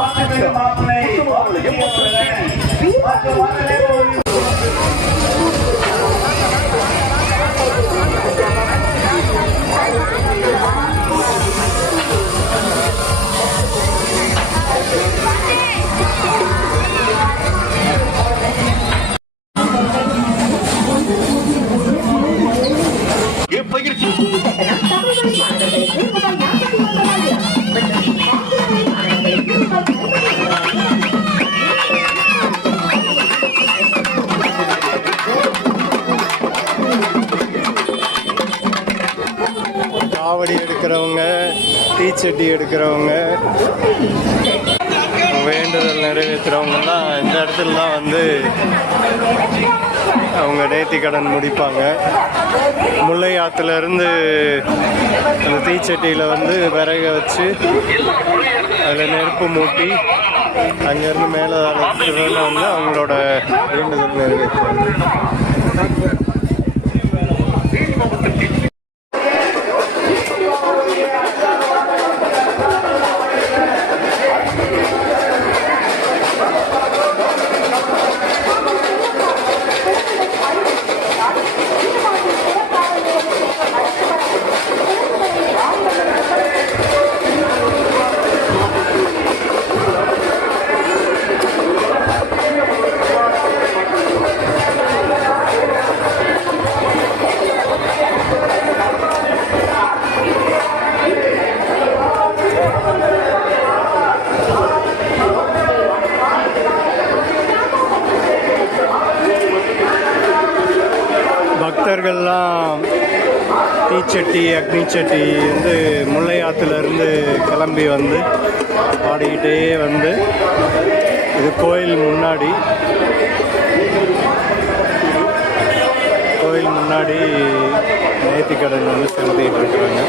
மாற்றுமிகு மாப்பிள்ளை மற்றும் தீச்சட்டி எடுக்கிறவங்க வேண்டுதல் நிறைவேற்றுறவங்கலாம் இந்த இடத்துல தான் வந்து அவங்க நேர்த்தி கடன் முடிப்பாங்க. முல்லை ஆற்றுலேருந்து அந்த தீச்சட்டியில் வந்து விறக வச்சு அதில் நெருப்பு மூட்டி அங்கேருந்து மேலே வந்து அவங்களோட வேண்டுதல் நிறைவேற்றுவாங்க. பக்தர்கள்லாம் தீச்சட்டி அக்னிச்சட்டி வந்து முல்லை கிளம்பி வந்து பாடிக்கிட்டே வந்து இது கோயில் முன்னாடி. கோயில் முன்னாடி நேர்த்திக்கடன் வந்து செலுத்திட்டு இருக்கிறாங்க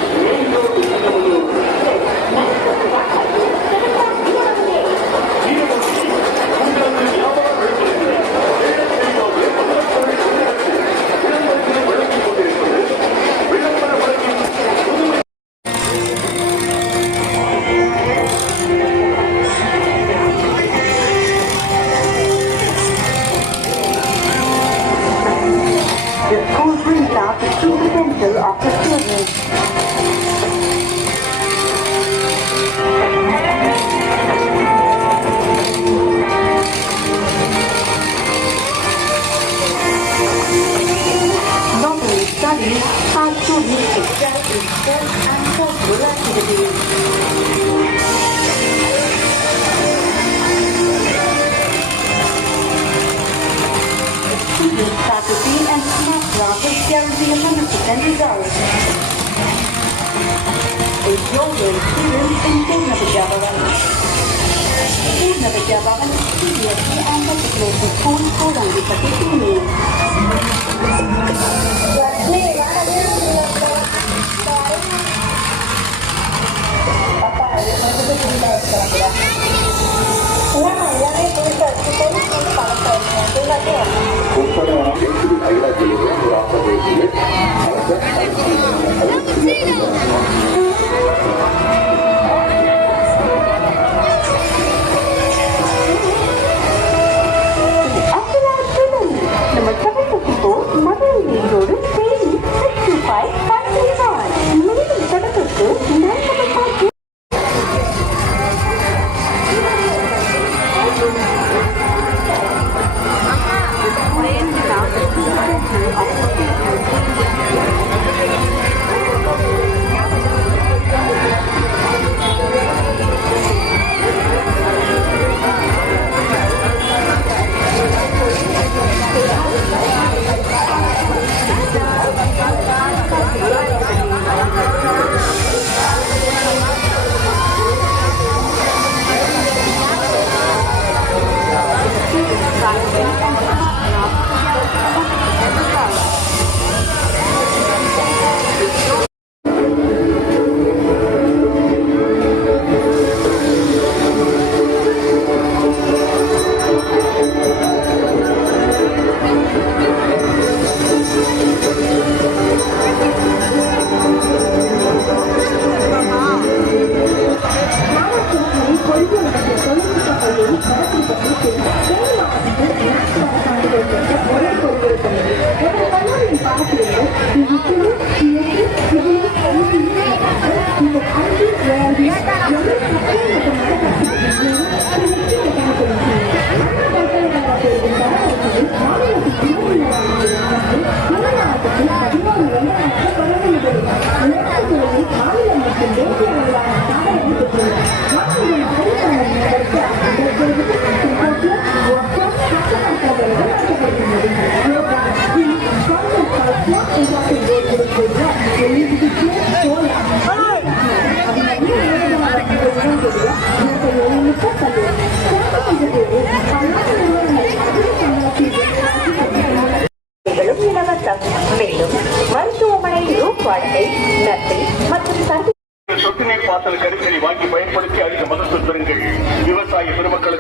这肚子 dit pianzirman ustendizały. Wziąłbym film tym turno wydziałowym. Turno de jest i on podkreślił swój kurą wysokiej filmie. de yo no sé qué es de que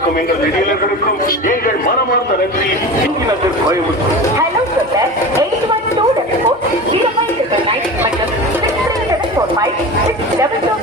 பெருமக்களுக்கும் எங்கள் நிதியாளர்களுக்கும் எங்கள் மனமார்ந்த நன்றி நகர் Coimbatore hello sugar eight one two double four zero five nine மற்றும் six three four five six double two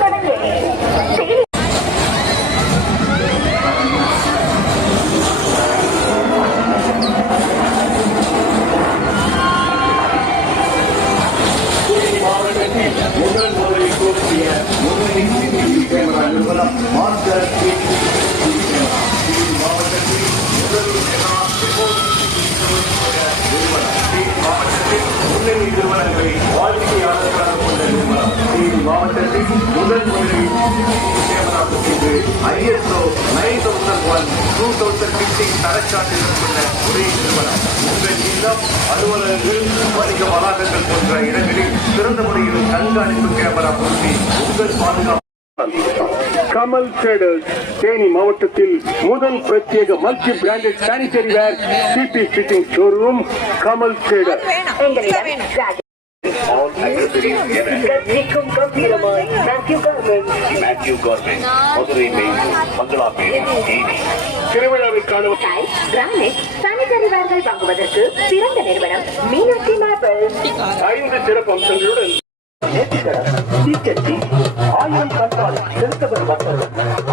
பதிவு ISO nine thousand one two thousand fifteen தரச்சான்றிதழ் கொண்ட ஒரே நிறுவனம். உங்கள் இல்லம் அலுவலகங்கள் வணிக வளாகங்கள் போன்ற இடங்களில் சிறந்த முறையில் கண்காணிப்பு கேமரா பொருத்தி உங்கள் பாதுகாப்பு கமல் ட்ரேடர்ஸ் தேனி மாவட்டத்தில் முதல் பிரத்யேக multi branded sanitary ware CB fitting showroom Kamal trader எங்களிடம் கம்பீரமாய் Mathew garments Mathew garment Madurai main Mangalapet Theni திருவிழாவிற்கான granite sanitary வேர்கள் வாங்குவதற்கு சிறந்த நிறுவனம் மீனாட்சி மார்பிள் ஐந்து சிறப்பு அம்சங்களுடன் தீச்சட்டி ஆயிரம் கற்றால் செலுத்தவர் மக்கள்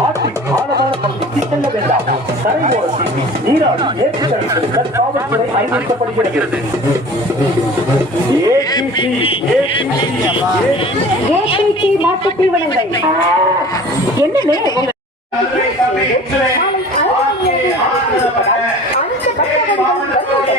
ஆற்றின் ஆழமான பகுதிக்கு செல்ல வேண்டாம் கரையோரத்தில் நீரால் ஏற்று தடுப்பதற்கு காவல்துறை அறிவுறுத்தப்படுகிறது ஏபிடி மாட்டு தீவனங்கள் என்னமே உங்க மாவட்டத்தில்